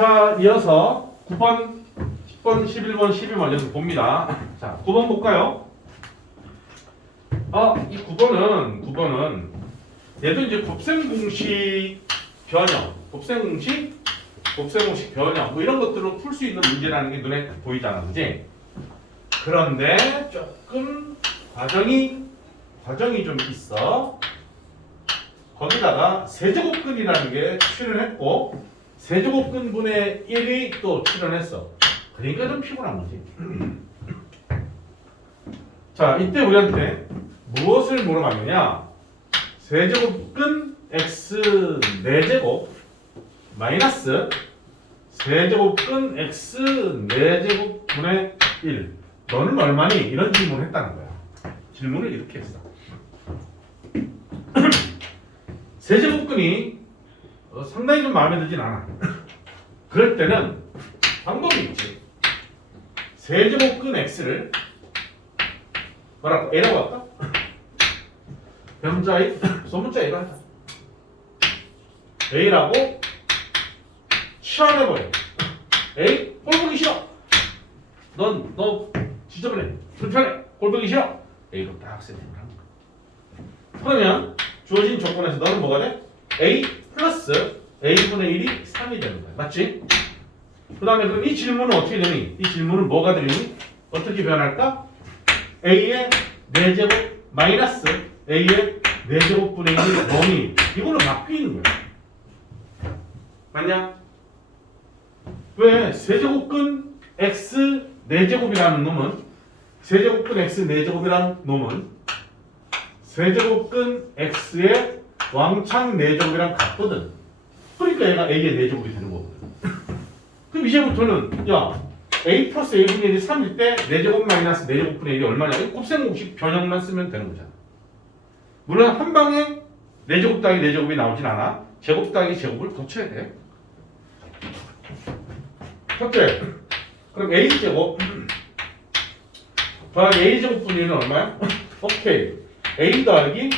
자, 이어서 9번, 10번, 11번, 12번 이어서 봅니다. 자, 9번 볼까요? 이 9번은 얘도 이제 곱셈공식 변형, 곱셈공식 변형 뭐 이런 것들로 풀 수 있는 문제라는 게 눈에 보이잖아, 그지? 그런데 조금 과정이 좀 있어. 거기다가 세제곱근이라는 게 출현했고 세제곱근분의 1이 또 출현했어. 그러니까 좀 피곤한 거지. 자, 이때 우리한테 무엇을 물어봤느냐? 세제곱근 x 4제곱 마이너스 세제곱근 x 4제곱분의 1 너는 얼마니? 이런 질문을 했다는 거야. 질문을 이렇게 했어. 세제곱근이 상당히 좀 마음에 들진 않아. 그럴 때는 방법이 있지. 세제곱근 x를 뭐라고? a라고 할까? 병자의 소문자 a로 하자. a라고 치환해버려. a 꼴 보기 싫어. 너 지저분해. 불편해. 꼴 보기 싫어. a로 딱 세팅을 하는 거야. 그러면 주어진 조건에서 너는 뭐가 돼? a 플러스 a분의 1이 3이 되는 거야. 맞지? 그 다음에 그럼 이 질문은 어떻게 되니? 이 질문은 뭐가 되니? 어떻게 변할까? a의 4제곱 마이너스 a의 4제곱분의 1이 뭐니? 이걸로 바뀌는 거야. 맞냐? 왜? 세제곱근 x 4제곱이라는 놈은 세제곱근 x 4제곱이라는 놈은 세제곱근 x의 왕창 4제곱이랑 같거든. 그러니까 얘가 a의 4제곱이 되는 거거든. 그럼 이제부터는 야 a 플러스 a분의 1이 3일 때 4제곱 마이너스 4제곱분의 1이 얼마냐? 곱셈공식 변형만 쓰면 되는 거잖아. 물론 한 방에 4제곱 더하기 4제곱이 나오진 않아. 제곱 더하기 제곱을 고쳐야 돼. 첫째, 그럼 a제곱 더하기 a제곱분의 1은 얼마야? 오케이. a 더하기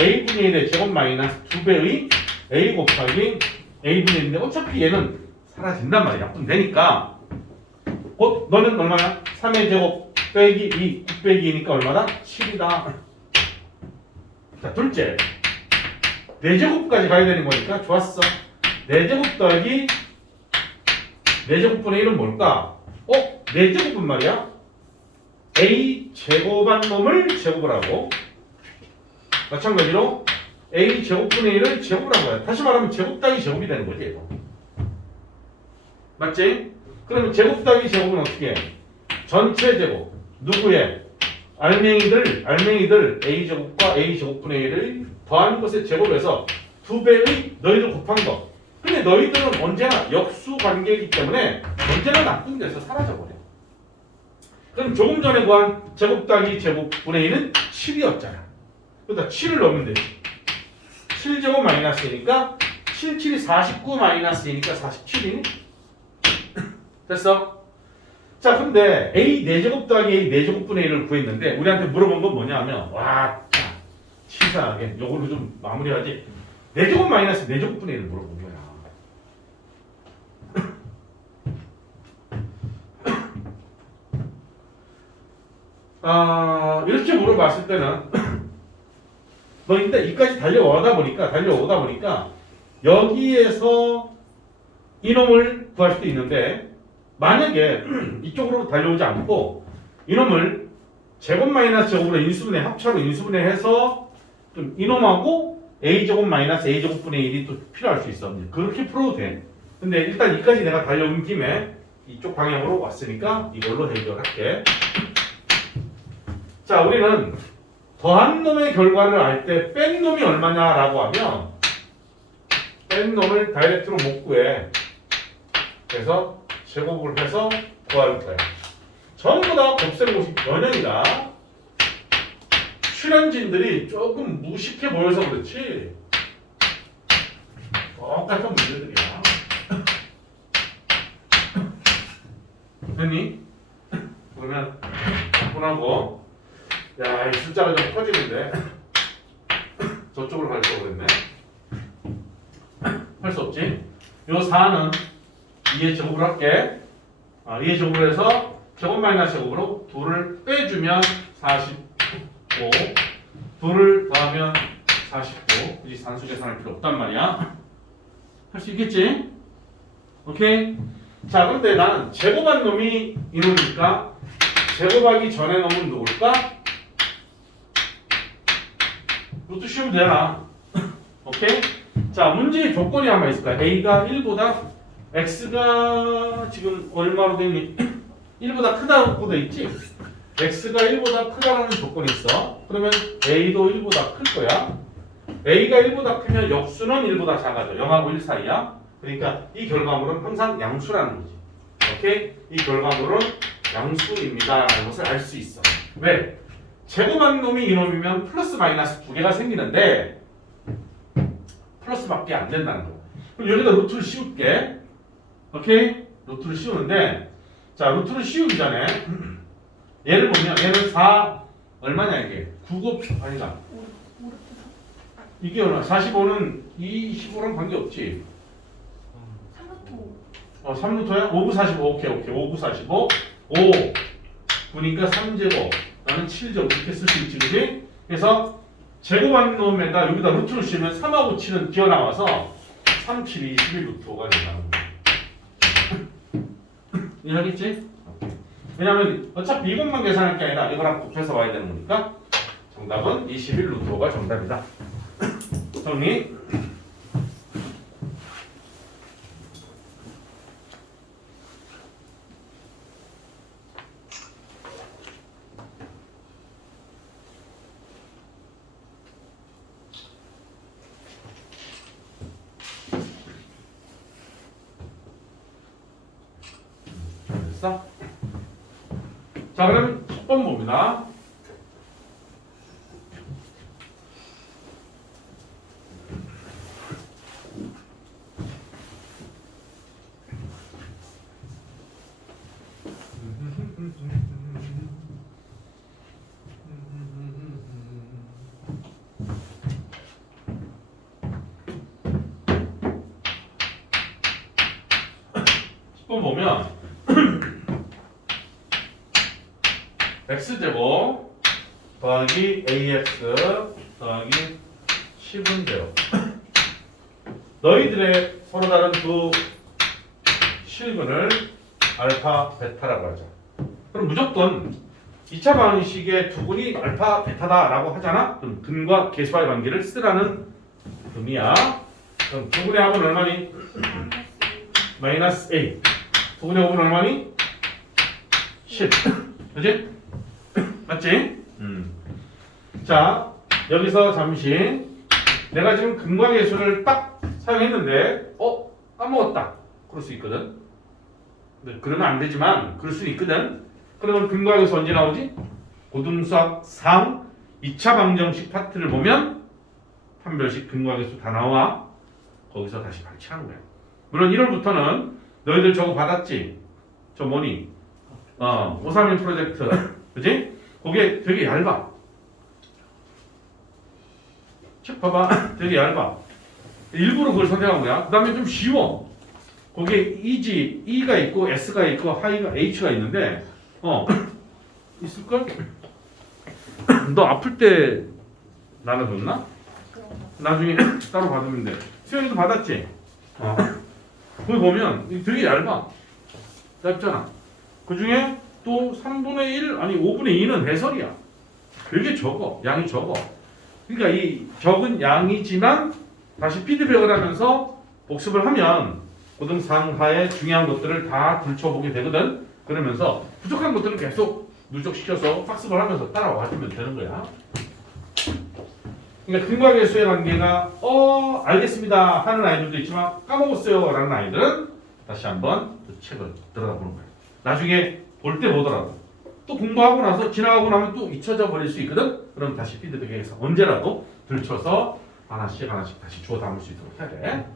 a분의 1의 제곱 마이너스 2배의 a 곱하기 a분의 1인데 어차피 얘는 사라진단 말이야. 그럼 되니까 곧 너는 얼마야? 3의 제곱 빼기 2, 9 빼기 2니까 얼마다? 7이다. 자, 둘째. 4제곱까지 가야 되는 거니까 좋았어. 4제곱 더하기 4제곱분의 1은 뭘까? 4제곱은 말이야. a 제곱한 놈을 제곱을 하고 마찬가지로 a 제곱분의 1을 제곱을 한 거야. 다시 말하면 제곱 더하기 제곱이 되는 거지. 얘도. 맞지? 그러면 제곱 더하기 제곱은 어떻게 해? 전체 제곱 누구의? 알맹이들 a 제곱과 a 제곱분의 1을 더한 것의 제곱에서 2배의 너희들 곱한 거. 근데 너희들은 언제나 역수 관계이기 때문에 언제나 나쁜 데서 사라져버려. 그럼 조금 전에 구한 제곱 더하기 제곱분의 1은 7이었잖아. 그러니까 7을 넣으면 되지. 7제곱 마이너스 2니까 7, 7이 49 마이너스 2니까 47이니? 됐어? 자, 근데 a 4제곱 더하기 a 4제곱분의 1을 구했는데 우리한테 물어본 건 뭐냐면 와, 치사하게 요걸로 좀 마무리하지. 4제곱 마이너스 4제곱분의 1을 물어본 거야. 이렇게 물어봤을 때는 너 일단 이까지 달려오다 보니까 여기에서 이놈을 구할 수도 있는데 만약에 이쪽으로 달려오지 않고 이놈을 제곱 마이너스 제곱으로 인수분해 합차로 인수분해해서 좀 이놈하고 a제곱 마이너스 a제곱분의 1이 또 필요할 수 있어. 그렇게 풀어도 돼. 근데 일단 이까지 내가 달려온 김에 이쪽 방향으로 왔으니까 이걸로 해결할게. 자, 우리는 더한 놈의 결과를 알 때 뺀 놈이 얼마냐라고 하면 뺀 놈을 다이렉트로 못 구해. 그래서 제곱을 해서 구할 거야. 전부 다 곱셈공식 변형이다. 출연진들이 조금 무식해 보여서 그렇지 똑같은 문제들이야. 됐니? 그러면 분하고 야, 이 숫자가 좀 커지는데 저쪽으로 가려고 그랬네. 할 수 없지. 요 4는 2의 제곱을 할게. 2의 제곱을 해서 제곱 마이너스 제곱으로 2를 빼주면 45, 2를 더하면 49. 굳이 산수 계산할 필요 없단 말이야. 할 수 있겠지? 오케이? 자, 그런데 나는 제곱한 놈이 이놈이니까 제곱하기 전에 놈은 누굴까? 이것도 쉬우면 되나? 오케이? 자, 문제의 조건이 아마 있을까? A가 1보다 X가 지금 얼마로 돼 있니? 1보다 크다고 돼 있지? X가 1보다 크다라는 조건이 있어. 그러면 A도 1보다 클 거야. A가 1보다 크면 역수는 1보다 작아져. 0하고 1 사이야. 그러니까 이 결과물은 항상 양수라는 거지. 오케이? 이 결과물은 양수입니다. 라는 것을 알 수 있어. 왜? 제곱한 놈이 이놈이면 플러스 마이너스 두 개가 생기는데 플러스밖에 안 된다는 거야. 그럼 여기다 루트를 씌울게. 오케이? 루트를 씌우는데 자, 루트를 씌우기 전에 얘를 보면 얘는 4 얼마냐 이게? 9곱 아니다. 이게 얼마? 45는 25랑 관계없지? 3루토. 3루토야? 5구 45 오케이 5구 45 5 9니까 3제곱 나는 7제곱 이렇게 쓸 수 있지 그지? 그래서 제곱한 놈에다 여기다 루트를 씌우면 3하고 7은 기어나와서 3, 7, 21루트가 된다는 거야. 이해하겠지? 왜냐면 어차피 이것만 계산할 게 아니라 이거랑 곱해서 와야 되는 거니까 정답은 21루트가 정답이다. 정리. 됐어? 자, 그럼 첫 번 봅니다. 보면 x제곱 더하기 ax 더하기 10은 제곱 너희들의 서로 다른 두 실근을 알파 베타라고 하자. 그럼 무조건 2차 방식의 두 분이 알파 베타다라고 하잖아. 그럼 근과 계수와의 관계를 쓰라는 의미야. 그럼 두 분의 합은 얼마니? 마이너스 A. 두 분의 합은 얼마니? 10. 그지? 맞지? 자, 여기서 잠시 내가 지금 근과 계수를 딱 사용했는데 까먹었다. 그럴 수 있거든. 그러면 안 되지만 그럴 수 있거든. 그러면 근과 계수 언제 나오지? 고등수학 3 2차 방정식 파트를 보면 판별식 근과 계수 다 나와. 거기서 다시 발치하는 거야. 물론 1월부터는 너희들 저거 받았지? 저 뭐니? 531 프로젝트. 그지? 그게 되게 얇아. 책 봐봐. 되게 얇아. 일부러 그걸 선택한 거야. 그 다음에 좀 쉬워. 거기에 E가 있고 S가 있고 H가 있는데 있을걸? 너 아플 때 나눠줬나? 나중에 따로 받으면 돼. 수현이도 받았지? 거기 보면 되게 얇아. 얇잖아. 그 중에 또 3분의 1 아니 5분의 2는 해설이야. 되게 적어. 양이 적어. 그러니까 이 적은 양이지만 다시 피드백을 하면서 복습을 하면 고등상하의 중요한 것들을 다 들춰보게 되거든. 그러면서 부족한 것들은 계속 누적시켜서 학습을 하면서 따라와주면 되는 거야. 그러니까 근과 계수의 관계가 알겠습니다 하는 아이들도 있지만 까먹었어요 라는 아이들은 다시 한번 그 책을 들여다 보는 거야. 나중에 볼 때 보더라도 또 공부하고 나서 지나가고 나면 또 잊혀져 버릴 수 있거든. 그럼 다시 피드백해서 언제라도 들춰서 하나씩 다시 주워 담을 수 있도록 해야 돼.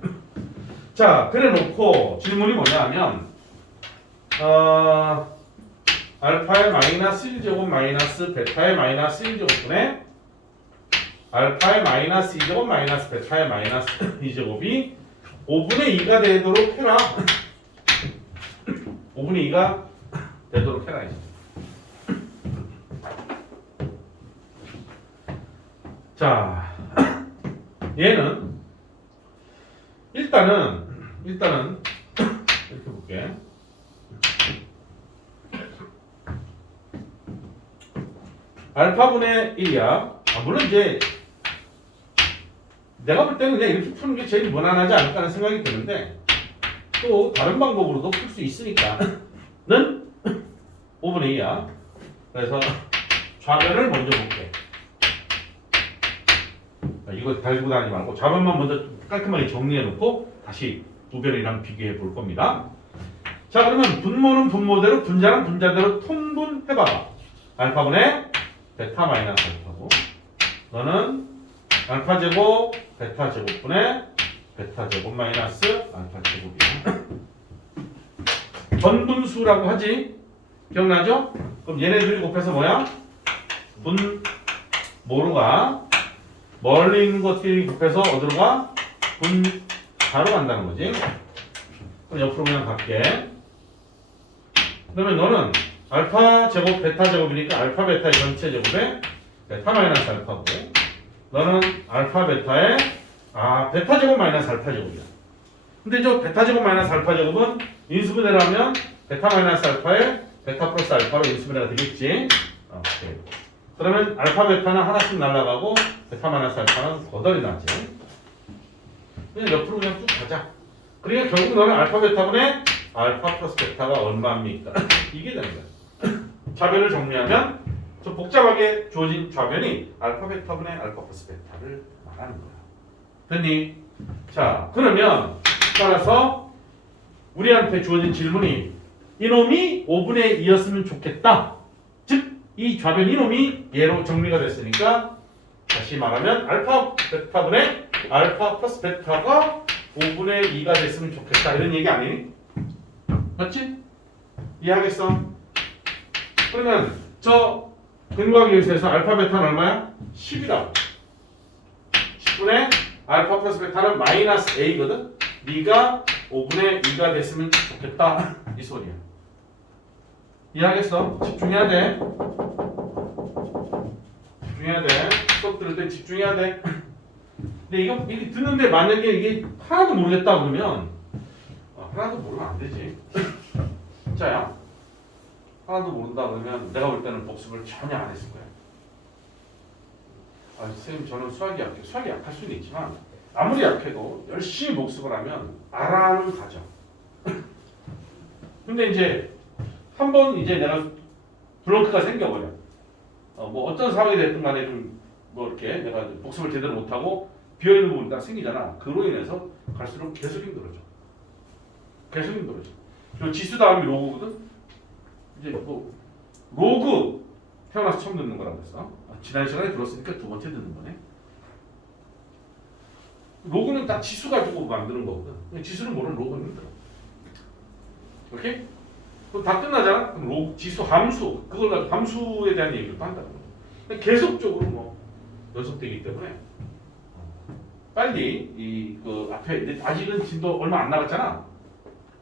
자, 그래 놓고 질문이 뭐냐 하면 알파의 마이너스 1제곱 마이너스 베타의 마이너스 1제곱분의 알파의 마이너스 2제곱 마이너스 베타의 마이너스 2제곱이 5분의 2가 되도록 해라. 5분의 2가 되도록 해라. 이제. 자, 얘는 일단은 이렇게 볼게. 알파분의 1이야. 물론 이제 내가 볼 때는 그냥 이렇게 푸는 게 제일 무난하지 않을까 하는 생각이 드는데 또 다른 방법으로도 풀 수 있으니까 는 5분의 2야. 그래서 좌변을 먼저 볼게. 이거 달고 다니지 말고 좌변만 먼저 깔끔하게 정리해 놓고 다시 우변이랑 비교해 볼 겁니다. 자, 그러면 분모는 분모대로 분자는 분자대로 통분해봐봐. 알파분의 베타 마이너스 알파고 너는 알파 제곱 베타 제곱분의 베타 제곱 마이너스 알파 제곱이야. 전분수라고 하지. 기억나죠? 그럼 얘네들이 곱해서 뭐야? 분모로가 멀리 있는 것들이 곱해서 어디로 가? 분자로 간다는 거지. 그럼 옆으로 그냥 갈게. 그러면 너는 알파 제곱 베타 제곱이니까 알파 베타의 전체 제곱에 베타 마이너스 알파고 너는 알파 베타의 베타 제곱 마이너스 알파 제곱이야. 근데 저 베타 제곱 마이너스 알파 제곱은 인수분해를 하면 베타 마이너스 알파에 베타 플러스 알파로 인수분해가 되겠지. 오케이. 그러면 알파 베타는 하나씩 날아가고 베타 마이너스 알파는 거덜이 나지. 그냥 옆으로 그냥 쭉 가자. 그러니까 결국 너는 알파 베타분의 알파 플러스 베타가 얼마입니까? 이게 되는 거야. 좌변을 정리하면 좀 복잡하게 주어진 좌변이 알파 베타분의 알파 플러스 베타를 말하는 거야. 됐니? 자, 그러면 따라서 우리한테 주어진 질문이 이놈이 5분의 2였으면 좋겠다. 즉, 이 좌변 이놈이 얘로 정리가 됐으니까 다시 말하면 알파 베타분의 알파 플러스 베타가 5분의 2가 됐으면 좋겠다. 이런 얘기 아니니? 맞지? 이해하겠어? 그러면 저 근거하기 위해서 알파 베타는 얼마야? 10이라고. 10분의 알파 플러스 베타는 마이너스 a거든? 네가 5분의 2가 됐으면 좋겠다. 이 소리야. 이해하겠어? 집중해야 돼. 집중해야 돼. 수업 들을 때 집중해야 돼. 근데 이게 듣는데 만약에 이게 하나도 모르겠다 그러면 하나도 모르면 안 되지. 진짜야. 하나도 모른다 그러면 내가 볼 때는 복습을 전혀 안 했을 거야. 선생님 저는 수학이 약해. 수학이 약할 수는 있지만 아무리 약해도 열심히 복습을 하면 알아는 가죠. 근데 이제 한번 이제 내가 블로크가 생겨버려. 뭐 어떤 상황이 됐든 간에 좀 뭐 이렇게 내가 복습을 제대로 못하고 비어있는 부분이 딱 생기잖아. 그로 인해서 갈수록 계속 힘들어져. 계속 힘들어져. 그리고 지수 다음이 로그거든. 이제 뭐 로그 태어나서 처음 듣는 거라고 했어. 지난 시간에 들었으니까 두 번째 듣는 거네. 로그는 다 지수 가지고 만드는 거거든. 지수를 모르는 로그는 힘들어. 오케이? 그럼 다 끝나잖아. 그럼 로그, 지수, 함수 그걸 가지고 함수에 대한 얘기를 또 한다는 거야. 계속적으로 뭐 연속되기 때문에 빨리 그 앞에 아직은 진도 얼마 안 나갔잖아.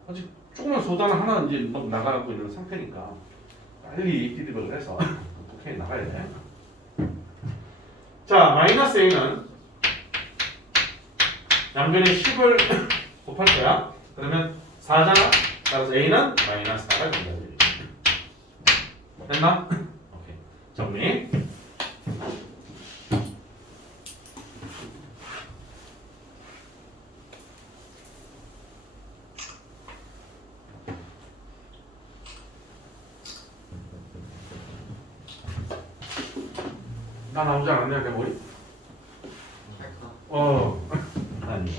아직 조그만 소다는 하나 이제 막 나가고 있는 상태니까 빨리 피드백을 해서 오케이 나가야 돼. 자, 마이너스 a는 양변에 10을 곱할 거야. 그러면 4잖아. 따라서 a는 마이너스 4가 정답이 되겠지. 됐나? 오케이. 정리. 나 나오지 않았냐, 내 머리? 아니.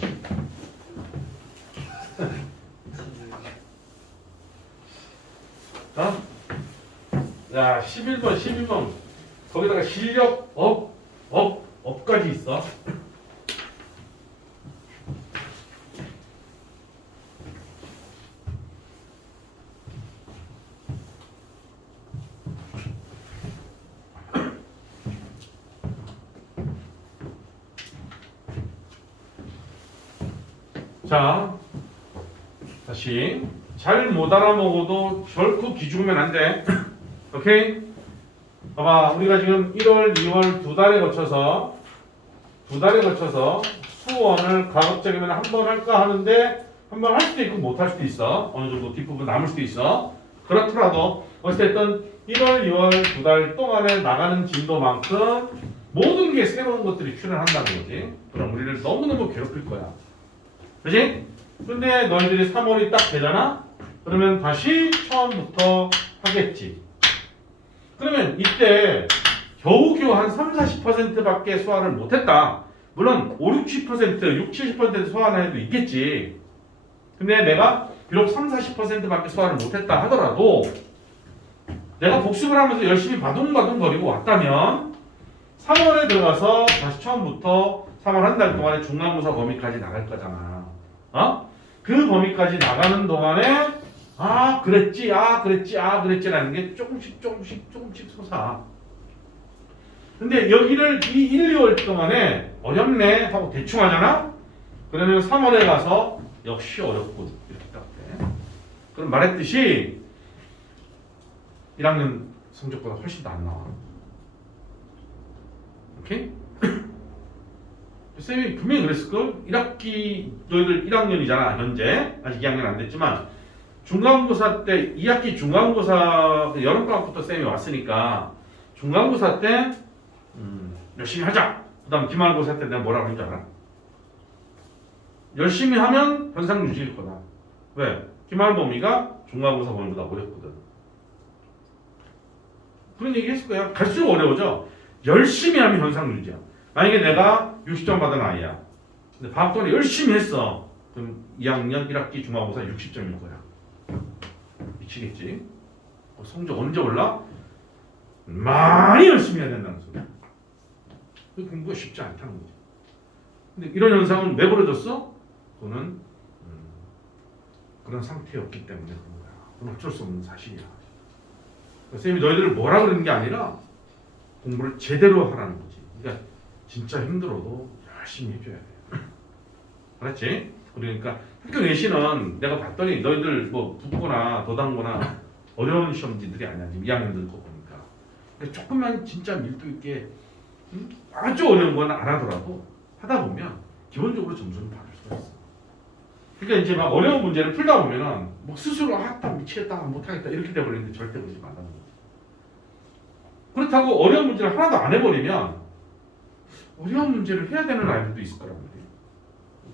야, 11번. 거기다가 실력, 업까지 있어. 자, 다시 잘 못 알아먹어도 결코 기죽으면 안 돼. 오케이? 봐봐, 우리가 지금 1월, 2월 두 달에 거쳐서 수원을 가급적이면 한 번 할까 하는데 한 번 할 수도 있고 못 할 수도 있어. 어느 정도 뒷부분 남을 수도 있어. 그렇더라도 어쨌든 1월, 2월 두 달 동안에 나가는 진도만큼 모든 게 새로운 것들이 출현한다는 거지. 그럼 우리를 너무너무 괴롭힐 거야. 그지? 근데 너희들이 3월이 딱 되잖아? 그러면 다시 처음부터 하겠지. 그러면 이때 겨우겨우 한 30-40%밖에 소화를 못했다. 물론 5-60%, 60-70% 소화하는 애도 있겠지. 근데 내가 비록 30-40%밖에 소화를 못했다 하더라도 내가 복습을 하면서 열심히 바둥바둥거리고 왔다면 3월에 들어가서 다시 처음부터 3월 한 달 동안에 중간고사 범위까지 나갈 거잖아. 어? 그 범위까지 나가는 동안에 그랬지라는 게 조금씩 솟아. 근데 여기를 이 1, 2월 동안에 어렵네 하고 대충 하잖아? 그러면 3월에 가서 역시 어렵군. 이렇게 딱 돼. 그럼 말했듯이 1학년 성적보다 훨씬 더 안 나와. 오케이? 쌤이 분명히 그랬을걸? 1학기 너희들 1학년이잖아 현재. 아직 2학년 안 됐지만 중간고사 때 2학기 중간고사 여름방학부터 쌤이 왔으니까 중간고사 때 열심히 하자. 그 다음 기말고사 때 내가 뭐라고 했지 알아? 열심히 하면 현상 유지일 거다. 왜? 기말 범위가 중간고사 범위보다 어렵거든. 그런 얘기 했을 거야. 갈수록 어려워져. 열심히 하면 현상 유지야. 만약에 내가 60점 받은 아이야. 근데 방학 동안에 열심히 했어. 그럼 2학년 1학기 중간고사 60점일 거야. 미치겠지? 성적 언제 올라? 많이 열심히 해야 된다는 소리야. 공부가 쉽지 않다는 거지. 근데 이런 현상은 왜 벌어졌어? 그거는 그런 상태였기 때문에 그런 거야. 그건 어쩔 수 없는 사실이야. 쌤이 너희들을 뭐라 그러는 게 아니라 공부를 제대로 하라는 거지. 그러니까 진짜 힘들어도 열심히 해줘야 돼. 알았지? 그러니까 학교 내신은 내가 봤더니 너희들 뭐 붙거나 도당거나 어려운 시험지들이 아니야. 지금 2학년들 거 보니까. 그러니까 조금만 진짜 밀도 있게 아주 어려운 건 안 하더라도 하다 보면 기본적으로 점수는 받을 수가 있어. 그러니까 이제 막 어려운 문제를 풀다 보면은 뭐 스스로 나 미치겠다 못하겠다 이렇게 돼버리는데 절대 그러지 말라는 거지. 그렇다고 어려운 문제를 하나도 안 해버리면 어려운 문제를 해야 되는 아이들도 있을 거란 말이에요.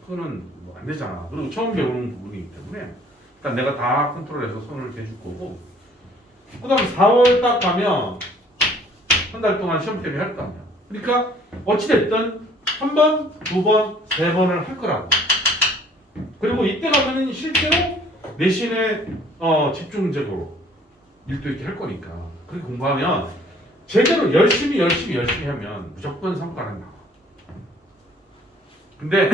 그거는 뭐 안 되잖아. 그리고 처음 배우는 부분이기 때문에 일단 내가 다 컨트롤해서 손을 대줄 거고 그 다음에 4월 딱 가면 한 달 동안 시험 대비 할 거 아니야. 그러니까 어찌됐든 한 번, 두 번, 세 번을 할 거라고. 그리고 이때 가면은 실제로 내신에 집중적으로 밀도 있게 할 거니까 그렇게 공부하면 제대로 열심히 하면 무조건 성과는 나와. 근데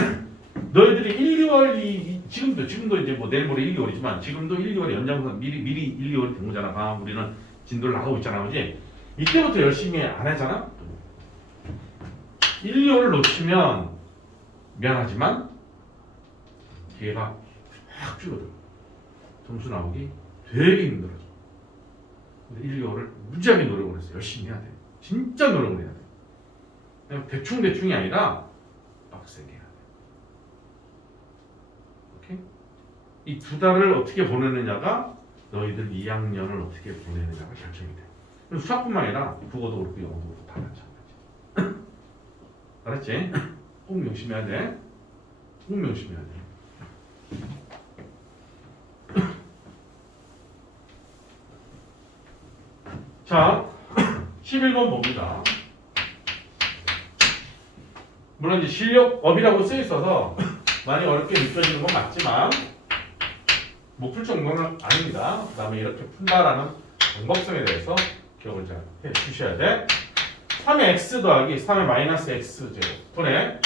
너희들이 1, 2월 지금도 이제 뭐 내일 모레 1, 2월이지만 지금도 1, 2월에 연장선 미리 1, 2월이 된 거잖아. 우리는 진도를 나가고 있잖아, 그지? 이때부터 열심히 안 하잖아. 1, 2월을 놓치면 미안하지만 기회가 확 줄어들어. 점수 나오기 되게 힘들어져. 근데 1, 2월을 무지하게 노력을 했어. 열심히 해야 돼. 진짜 노력을 해야 돼. 그냥 대충이 아니라 빡세게 해야 돼. 오케이? 이 두 달을 어떻게 보내느냐가 너희들 2학년을 어떻게 보내느냐가 결정이 돼. 수학뿐만 아니라 국어도 그렇고 영어도 그렇고 다 마찬가지. 알았지? 꼭 열심히 해야 돼. 꼭 열심히 해야 돼. 자, 11번 봅니다. 물론 이제 실력업이라고 쓰여 있어서 많이 어렵게 느껴지는 건 맞지만 못 풀 정도는 아닙니다. 그 다음에 이렇게 푼다라는 방법성에 대해서 기억을 잘 해 주셔야 돼. 3의 x 더하기 3의 마이너스 x 제곱 분의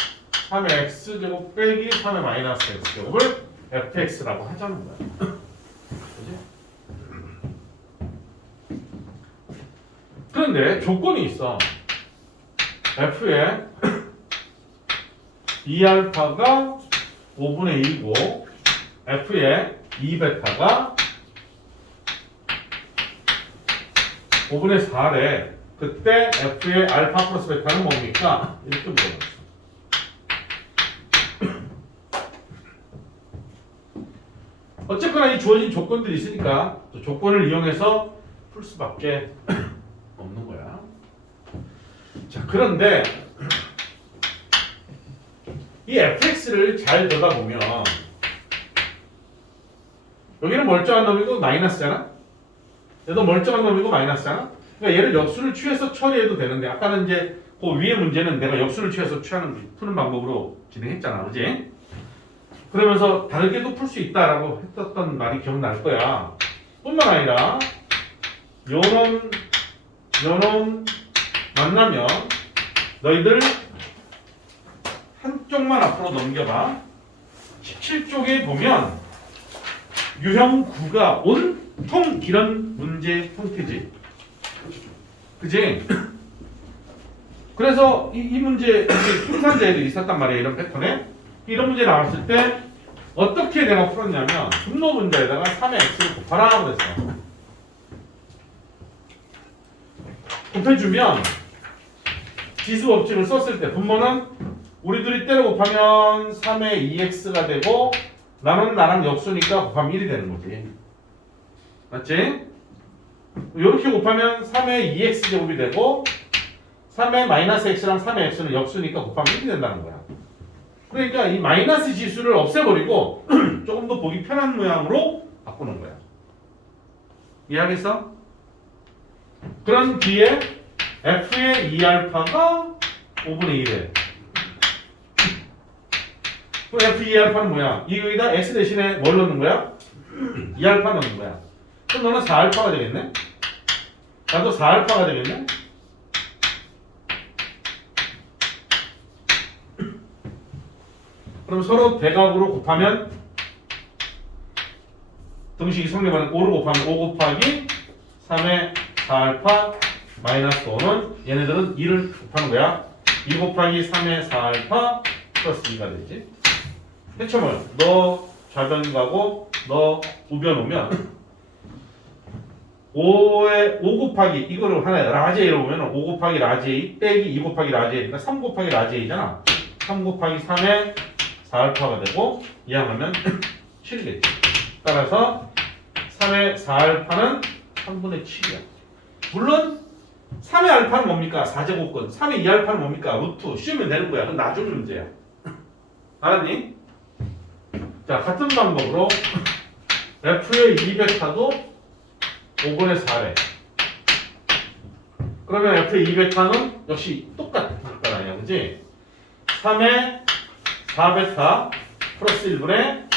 3의 x 제곱 빼기 3의 마이너스 x 제곱을 fx라고 하자는 거야. 그지? 그런데 조건이 있어. f에 2알파가 5분의 1이고 f에 2베타가 5분의 4래. 그때 F의 알파 플러스 베타는 뭡니까? 이렇게 물어봤어. 어쨌거나 이 주어진 조건들이 있으니까 조건을 이용해서 풀 수밖에 없는 거야. 자, 그런데 이 fx를 잘 보다 보면 여기는 멀쩡한 놈이고 마이너스잖아. 얘도 멀쩡한 놈이고 마이너스잖아. 그러니까 얘를 역수를 취해서 처리해도 되는데 아까는 이제 그 위의 문제는 내가 역수를 취해서 푸는 방법으로 진행했잖아, 그지? 그러면서 다르게도 풀 수 있다라고 했었던 말이 기억날 거야. 뿐만 아니라 요놈 만나면 너희들 한쪽만 앞으로 넘겨봐. 17쪽에 보면 유형 9가 온통 이런 문제 형태지. 그지? 그래서 이 문제, 풍산제에도 있었단 말이야. 이런 패턴에. 이런 문제 나왔을 때 어떻게 내가 풀었냐면 분모 문제에다가 3의 x를 곱하라 그랬어. 곱해주면 지수 법칙을 썼을 때 분모는 우리 둘이 때려 곱하면 3의 2x가 되고 나는 나랑 역수니까 곱하면 1이 되는 거지. 맞지? 이렇게 곱하면 3의 2x 제곱이 되고 3의 마이너스 x랑 3의 x는 역수니까 곱하면 1이 된다는 거야. 그러니까 이 마이너스 지수를 없애버리고 조금 더 보기 편한 모양으로 바꾸는 거야. 이해하겠어? 그런 뒤에 f의 2알파가 5분의 1에 그럼 f 2알파는 뭐야? 여기다 x 대신에 뭘 넣는 거야? 2알파 넣는 거야. 그럼 너는 4알파가 되겠네? 나도 4알파가 되겠네? 그럼 서로 대각으로 곱하면 등식이 성립하는 5를 곱하면 5 곱하기 3의 4알파 마이너스 5는 얘네들은 2를 곱하는 거야. 2 곱하기 3의 4알파 플러스 2가 되지. 해첨을 너 좌변 가고 너 우변 오면 5 곱하기 이거를 하나에 라지 A로 보면 5 곱하기 라지 A 빼기 2 곱하기 라지 A 그러니까 3 곱하기 라지 A잖아. 3 곱하기 3의 4알파가 되고 이항하면 7이겠지. 따라서 3의 4알파는 3분의 7이야. 물론 3의 알파는 뭡니까? 4제곱근. 3의 2알파는 뭡니까? 루트. 씌우면 되는 거야. 그건 나중 문제야. 알았니? 자, 같은 방법으로 f의 2베타도 5분의 4래. 그러면 f의 2베타는 역시 똑같을 거 아니야. 그지? 3의 4베타 플러스 1분의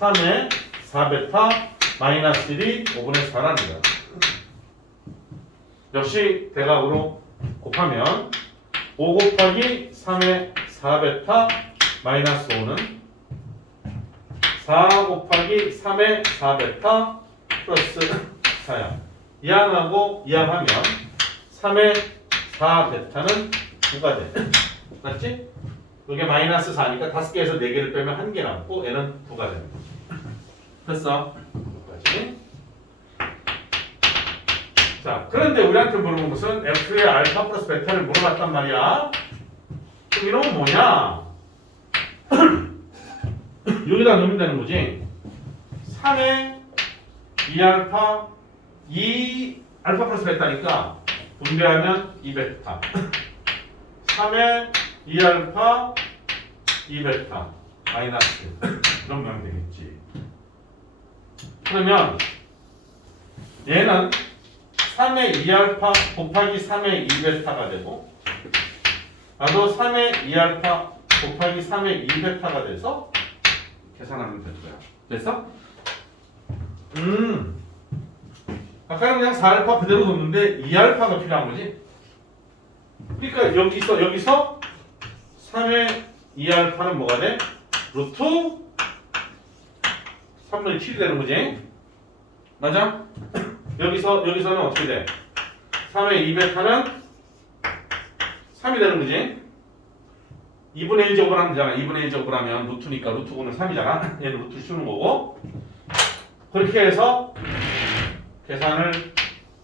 3의 4베타 마이너스 1이 5분의 4라는 거야. 역시 대각으로 곱하면 5 곱하기 3의 4베타 마이너스 5는 4 곱하기 3의 4베타 플러스 4야. 이항하고 이항하면 3의 4베타는 9가 돼. 맞지? 이게 마이너스 4니까 5개에서 4개를 빼면 1개 남고 얘는 9가 되는 거지. 됐어? 여기까지. 자, 그런데 우리한테 물어본 것은 f의 알파 플러스 베타를 물어봤단 말이야. 그럼 이놈은 뭐냐? 여기다 넣으면 되는 거지. 3의 2알파 2알파 플러스 베타니까 분배하면 2베타 3의 2알파 2베타 마이너스 이런 모양이 되겠지. 그러면 얘는 3의 2알파 곱하기 3의 2베타가 되고 나도 3의 2알파 곱하기 3의 2베타가 돼서 계산하면 되는 거야. 됐어? 아까는 그냥 4알파 그대로 뒀는데 2알파가 필요한 거지. 그러니까 여기서 3의 2알파는 뭐가 돼? 루트 3분의 7이 되는 거지. 맞아? 여기서는 어떻게 돼? 3의 2베타는 3이 되는 거지. 2분의 1 제곱을 하면 되잖아. 2분의 1 제곱을 하면 루트니까 루트 9는 3이잖아. 얘는 루트를 씌우는 거고 그렇게 해서 계산을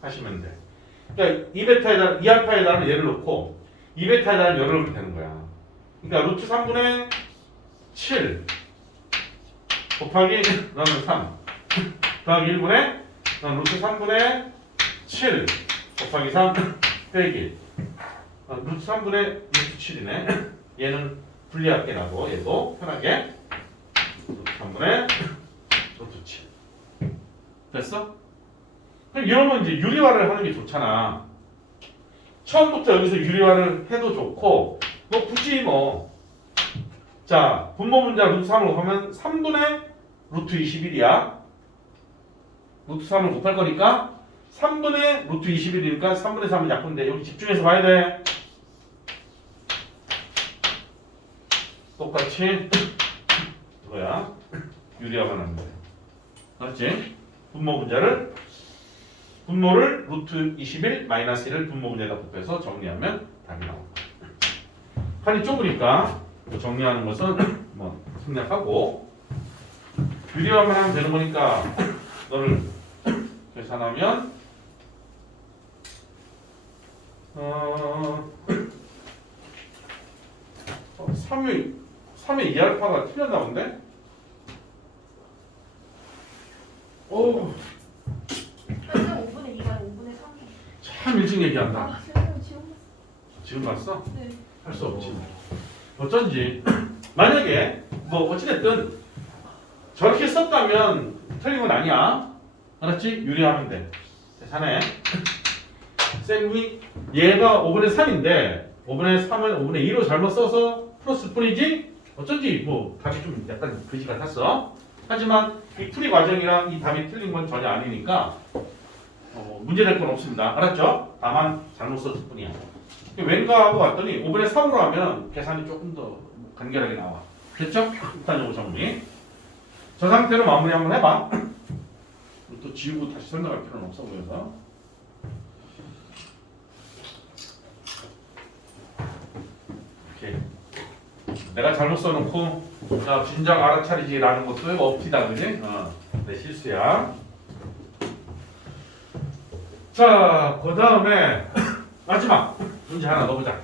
하시면 돼. 그러니까 2베타에다 2알파에다는 얘를 넣고 2베타에다는 얘를 넣으면 되는 거야. 그러니까 루트 3분의 7 곱하기 나는 3 더하기 1분의 루트 3분의 7 곱하기 3 빼기 루트 3분의 루트 7이네. 얘는 분리할게 나고 얘도 편하게 루트 3분의 루트 7 됐어? 그럼 이러면 이제 유리화를 하는 게 좋잖아. 처음부터 여기서 유리화를 해도 좋고 뭐 굳이 뭐 자 분모 문자 루트 3을 곱하면 3분의 루트 21이야. 루트 3을 곱할 거니까 3분의 루트 21이니까 3분의 3은 약분데 여기 집중해서 봐야 돼. 똑같이 이거야. 유리화만 하면 돼. 알았지? 분모를 루트 21 마이너스 1을 분모 문제에다 곱해서 정리하면 답이 나온다. 판이 좁으니까 정리하는 것은 뭐 생략하고 유리화만 하면 되는 거니까 너를 계산하면 3의 2알파가 틀렸나 본데? 오, 선생님 5분의 2가 5분의 3이. 참 일찍 얘기한다. 아, 선생님 지금 지금 봤어? 네. 할 수 없지. 어쩐지 만약에 뭐 어찌됐든 저렇게 썼다면 틀린 건 아니야. 알았지? 유리하면 돼. 계산해. 쌤이 얘가 5분의 3인데 5분의 3을 5분의 2로 잘못 써서 풀었을 뿐이지 어쩐지 뭐 답이 좀 약간 그지 같았어. 하지만 이 풀이 과정이랑 이 답이 틀린 건 전혀 아니니까 문제될 건 없습니다. 알았죠? 다만 잘못 썼을 뿐이야. 왠가 하고 왔더니 5분의 3으로 하면 계산이 조금 더 간결하게 나와. 됐죠? 일단 요거 정리. 저 상태로 마무리 한번 해봐. 또 지우고 다시 설명할 필요는 없어 보여서. 오케이. 내가 잘못 써놓고 자 진작 알아차리지라는 것도 없지다, 그지? 내 실수야. 자, 그 다음에 마지막 문제 하나 넣어보자.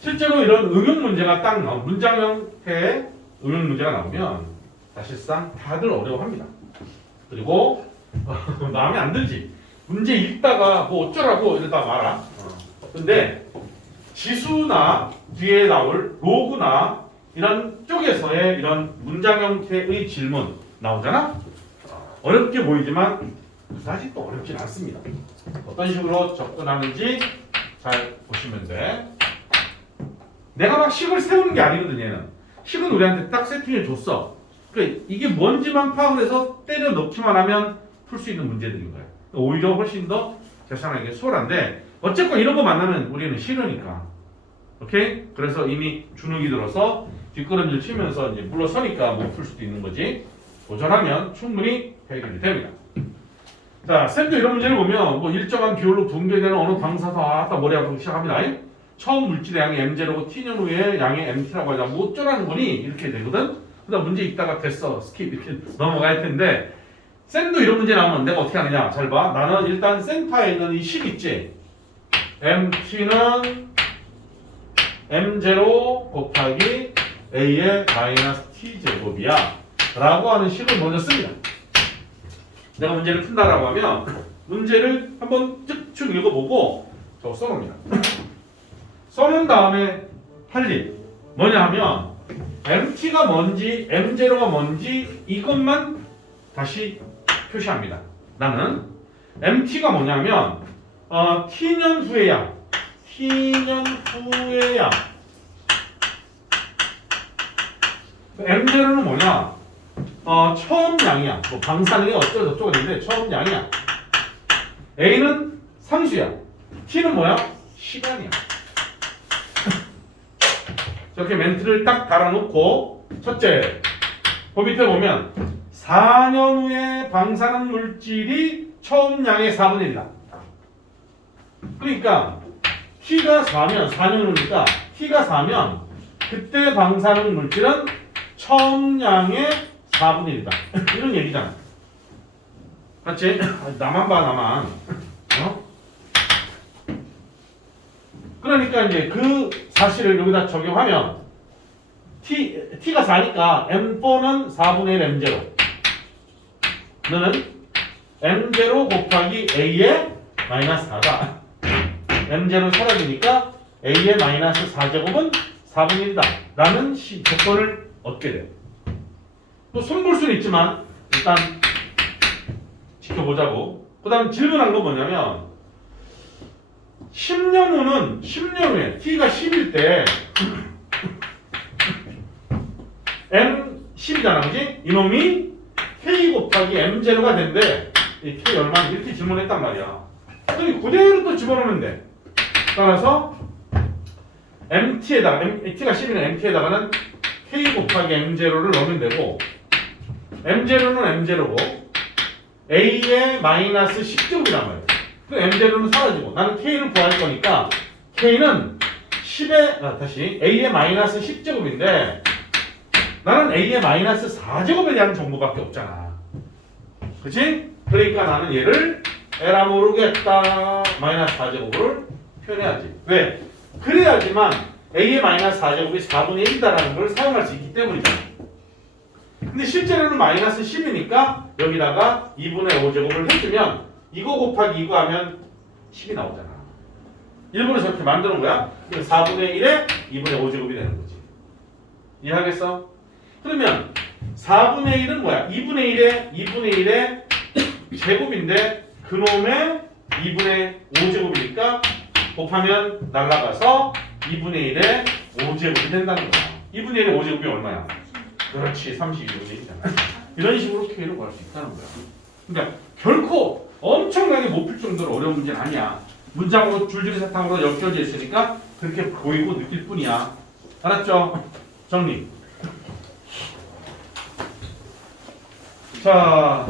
실제로 이런 응용 문제가 딱 나오면 문장 형태의 응용 문제가 나오면 사실상 다들 어려워합니다. 그리고 마음에 안 들지. 문제 읽다가 뭐 어쩌라고 이러다 말아. 근데 지수나 뒤에 나올 로그나 이런 쪽에서의 이런 문장 형태의 질문 나오잖아. 어렵게 보이지만 사실 또 어렵진 않습니다. 어떤 식으로 접근하는지 잘 보시면 돼. 내가 막 식을 세우는 게 아니거든. 얘는 식은 우리한테 딱 세팅해 줬어. 그러니까 이게 뭔지만 파악을 해서 때려 넣기만 하면 풀 수 있는 문제들인 거야. 오히려 훨씬 더 계산하기 수월한데 어쨌건 이런 거 만나면 우리는 싫으니까. 오케이? 그래서 이미 주눅이 들어서 뒷걸음질 치면서 이제 물러서니까 못 풀 수도 있는 거지. 도전하면 충분히 해결이 됩니다. 자, 쌤도 이런 문제를 보면 뭐 일정한 비율로 분배되는 어느 방사선 아따 머리 아프기 시작합니다. 처음 물질의 양이 m제로고 t년 후에 양이 mt라고 하자. 뭐 어쩌라는 거니? 이렇게 되거든. 그다음 문제 읽다가 됐어. 스킵 이렇게 넘어갈 텐데 쌤도 이런 문제 나오면 내가 어떻게 하느냐? 잘 봐. 나는 일단 센터에 있는 이 식 있지. mt는 m0 곱하기 a의 마이너스 t제곱이야 라고 하는 식을 먼저 씁니다. 내가 문제를 푼다라고 하면 문제를 한번 쭉쭉 읽어보고 저 써놓습니다. 써놓은 다음에 할 일 뭐냐 하면 MT가 뭔지 M0가 뭔지 이것만 다시 표시합니다. 나는 MT가 뭐냐면 T년 후의 양 T년 후의 양 M0는 뭐냐 처음 양이야. 뭐 방사능이 어쩌고저쩌고 있는데 처음 양이야. A는 상수야. T는 뭐야? 시간이야. 저렇게 멘트를 딱 달아놓고 첫째, 그 밑에 보면 4년 후에 방사능 물질이 처음 양의 4분의 1이다. 그러니까 T가 4면 4년 후니까 T가 4면 그때 방사능 물질은 처음 양의 4분의 1이다. 이런 얘기잖아. 맞지? 나만 봐 나만. 어? 그러니까 이제 그 사실을 여기다 적용하면 t가 4니까 m4는 4분의 1 m0. 너는 m0 곱하기 a의 마이너스 4가 m0 사라지니까 a의 마이너스 4제곱은 4분의 1이다 라는 조건을 얻게 돼. 또 손볼 수는 있지만 일단 지켜보자고. 그 다음 질문한 건 뭐냐면 10년 후에 t가 10일 때 m 10이잖아 그지? 이놈이 k 곱하기 m0가 된대. 이 k 얼마나 이렇게 질문했단 말이야. 그럼 그대로 또 집어넣으면 돼. 따라서 t가 10이면 mt에다가는 k 곱하기 m0를 넣으면 되고 m0는 m0고 a의 마이너스 10제곱이란 말이야. 그럼 m0는 사라지고 나는 k를 구할 거니까 k는 10의 다시 a의 마이너스 10제곱인데 나는 a의 마이너스 4제곱에 대한 정보밖에 없잖아. 그치? 그러니까 나는 얘를 에라 모르겠다 마이너스 4제곱을 표현해야지. 왜? 그래야지만 a의 마이너스 4제곱이 4분의 1이다라는 걸 사용할 수 있기 때문이잖아. 근데 실제로는 마이너스 10이니까 여기다가 2분의 5제곱을 해주면 이거 곱하기 이거 하면 10이 나오잖아. 일부러 저렇게 만드는 거야. 4분의 1에 2분의 5제곱이 되는 거지. 이해하겠어? 그러면 4분의 1은 뭐야? 2분의 1의 제곱인데 그놈의 2분의 5제곱이니까 곱하면 날라가서 2분의 1의 5제곱이 된다는 거야. 2분의 1의 5제곱이 얼마야? 그렇지, 32분의 1이잖아. 이런 식으로 K를 구할 수 있다는 거야. 그러니까 결코 엄청나게 못 풀 정도로 어려운 문제는 아니야. 문장으로 줄줄이 사탕으로 엮여져 있으니까 그렇게 보이고 느낄 뿐이야. 알았죠? 정리. 자,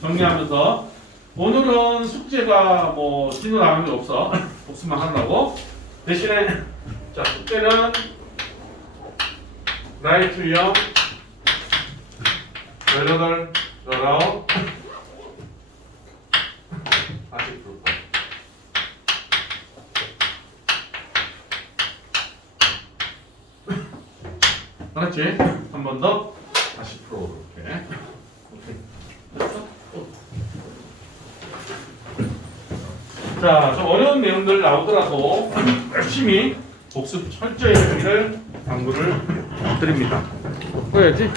정리하면서 오늘은 숙제가 뭐 진도 나온 게 없어. 복습만 하려고. 대신에 자 숙제는 라이트 0 18, 19 다시 풀고 알았지? 한 번 더 다시 풀어 이렇게. 자, 좀 어려운 내용들 나오더라도 열심히 복습 철저히 하기를 당부를 드립니다. 해야지.